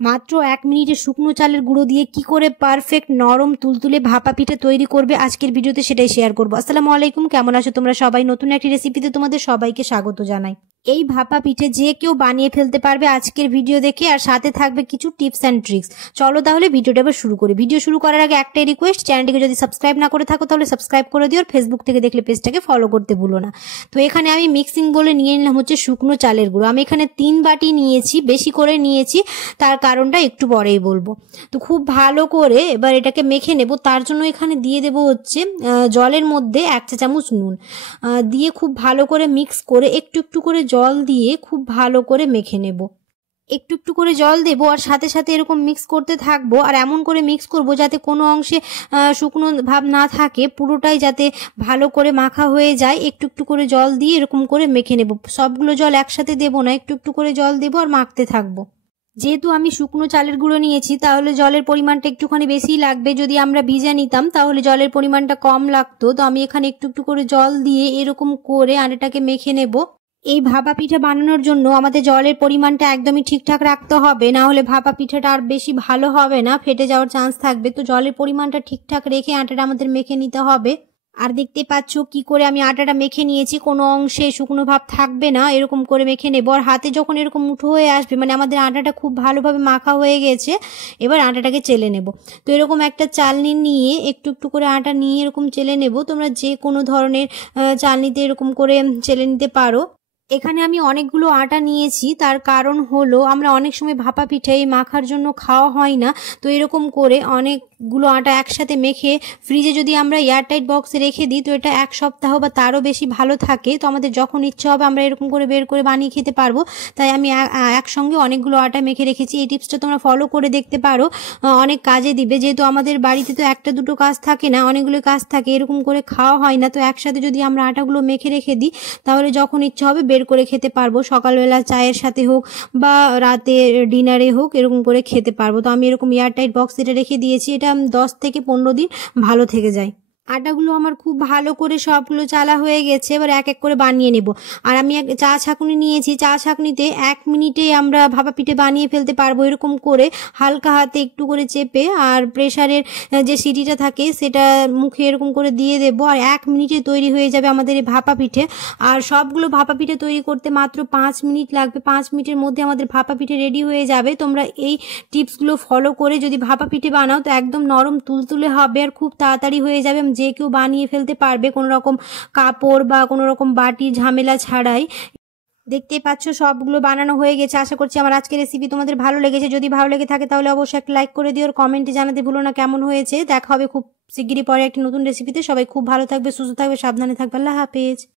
মাত্র 1 মিনিটে শুকনো চালের গুঁড়ো দিয়ে কি করে পারফেক্ট নরম তুলতুলে ভাপা পিঠা তৈরি করবে আজকের ভিডিওতে সেটাই শেয়ার করব। আসসালামু আলাইকুম, কেমন আছো তোমরা সবাই? নতুন একটি রেসিপিতে তোমাদের সবাইকে স্বাগত জানাই। এই ভাপা পিঠে যে কেউ বানিয়ে ফেলতে পারবে আজকের ভিডিও দেখে, আর সাথে থাকবে কিছু টিপস অ্যান্ড ট্রিক্স। চলো তাহলে ভিডিওটা এবার শুরু করি। ভিডিও শুরু করার আগে একটাই রিকোয়েস্ট, চ্যানেলটিকে যদি সাবস্ক্রাইব না করে থাকো তাহলে সাবস্ক্রাইব করে দিও, আর ফেসবুক থেকে দেখলে পেজটাকে ফলো করতে ভুলো না। তো এখানে আমি মিক্সিং বলে নিয়ে নিলাম হচ্ছে শুকনো চালের গুঁড়ো। আমি এখানে 3 বাটি নিয়েছি, বেশি করে নিয়েছি, তার কারণটা একটু পরেই বলবো। তো খুব ভালো করে এবার এটাকে মেখে নেব। তার জন্য এখানে দিয়ে দেব হচ্ছে জলের মধ্যে 1 চা চামচ নুন দিয়ে খুব ভালো করে মিক্স করে একটু একটু করে জল দিয়ে খুব ভালো করে মেখে নেব। একটু একটু করে জল দেবো আর সাথে সাথে এরকম মিক্স করতে থাকবো, আর এমন করে মিক্স করব যাতে কোনো অংশে শুকনো ভাব না থাকে, পুরোটাই যাতে ভালো করে মাখা হয়ে যায়। একটু একটু করে জল দিয়ে এরকম করে মেখে নেব। সবগুলো জল একসাথে দেবো না, একটু একটু করে জল দেবো আর মাখতে থাকবো। যেহেতু আমি শুকনো চালের গুঁড়ো নিয়েছি তাহলে জলের পরিমাণটা একটুখানি বেশিই লাগবে। যদি আমরা ভিজা নিতাম তাহলে জলের পরিমাণটা কম লাগতো। তো আমি এখানে একটু একটু করে জল দিয়ে এরকম করে আটাটাকে মেখে নেব। এই ভাপা পিঠা বানানোর জন্য আমাদের জলের পরিমাণটা একদমই ঠিকঠাক রাখতে হবে, না হলে ভাপা পিঠাটা আর বেশি ভালো হবে না, ফেটে যাওয়ার চান্স থাকবে। তো জলের পরিমাণটা ঠিকঠাক রেখে আটাটা আমাদের মেখে নিতে হবে। আর দেখতে পাচ্ছ কি করে আমি আটাটা মেখে নিয়েছি, কোনো অংশে শুকনো ভাব থাকবে না, এরকম করে মেখে নেব। আর হাতে যখন এরকম মুঠো হয়ে আসবে মানে আমাদের আটাটা খুব ভালোভাবে মাখা হয়ে গেছে, এবার আটাটাকে চেলে নেব। তো এরকম একটা চালনি নিয়ে একটু একটু করে আটা নিয়ে এরকম চেলে নেব। তোমরা যে কোনো ধরনের চালনিতে এরকম করে চেলে নিতে পারো। এখানে আমি অনেকগুলো আটা নিয়েছি, তার কারণ হলো আমরা অনেক সময় ভাপা পিঠে মাখার জন্য খাওয়া হয় না। তো এরকম করে অনেকগুলো আটা একসাথে মেখে ফ্রিজে যদি আমরা এয়ারটাইট বক্সে রেখে দিই তো এটা 1 সপ্তাহ বা তারও বেশি ভালো থাকে। তো আমাদের যখন ইচ্ছা হবে আমরা এরকম করে বের করে বানিয়ে খেতে পারবো। তাই আমি একসঙ্গে অনেকগুলো আটা মেখে রেখেছি। এই টিপসটা তোমরা ফলো করে দেখতে পারো, অনেক কাজে দিবে। যেহেতু আমাদের বাড়িতে তো একটা দুটো কাজ থাকে না, অনেকগুলো কাজ থাকে, এরকম করে খাওয়া হয় না। তো একসাথে যদি আমরা আটাগুলো মেখে রেখে দিই তাহলে যখন ইচ্ছা হবে বের করে খেতে পারবো। সকালবেলা চায়ের সাথে হোক বা রাতে ডিনারে হোক এরকম করে খেতে পারবো। তো আমি এরকম এয়ারটাইট বক্স এটা রেখে দিয়েছি, এটা 10 থেকে 15 দিন ভালো থেকে যায়। আটাগুলো আমার খুব ভালো করে সবগুলো চালা হয়ে গেছে, এবার এক এক করে বানিয়ে নেব। আর আমি চা ছাঁকনি নিয়েছি, চা ছাঁকনিতে 1 মিনিটে আমরা ভাপা পিঠে বানিয়ে ফেলতে পারবো। এরকম করে হালকা হাতে একটু করে চেপে আর প্রেসারের যে সিটিটা থাকে সেটা মুখে এরকম করে দিয়ে দেবো, আর 1 মিনিটে তৈরি হয়ে যাবে আমাদের এই ভাপা পিঠে। আর সবগুলো ভাপা পিঠে তৈরি করতে মাত্র 5 মিনিট লাগবে। 5 মিনিটের মধ্যে আমাদের ভাপা পিঠে রেডি হয়ে যাবে। তোমরা এই টিপসগুলো ফলো করে যদি ভাপা পিঠে বানাও তো একদম নরম তুলতুলে হবে আর খুব তাড়াতাড়ি হয়ে যাবে, যে কেউ বানিয়ে ফেলতে পারবে কোনো রকম কাপড় বা কোনো রকম বাটি ঝামেলা ছাড়াই। দেখতেই পাচ্ছ সবগুলো বানানো হয়ে গেছে। আশা করছি আমার আজকের রেসিপি তোমাদের ভালো লেগেছে। যদি ভালো লেগে থাকে তাহলে অবশ্যই একটা লাইক করে দিও, আর কমেন্টে জানাতে ভুলো না কেমন হয়েছে। দেখা হবে খুব শিগগিরই পরে একটি নতুন রেসিপিতে। সবাই খুব ভালো থাকবে, সুস্থ থাকবে, সাবধানে থাকবে। আল্লাহ হাফেজ।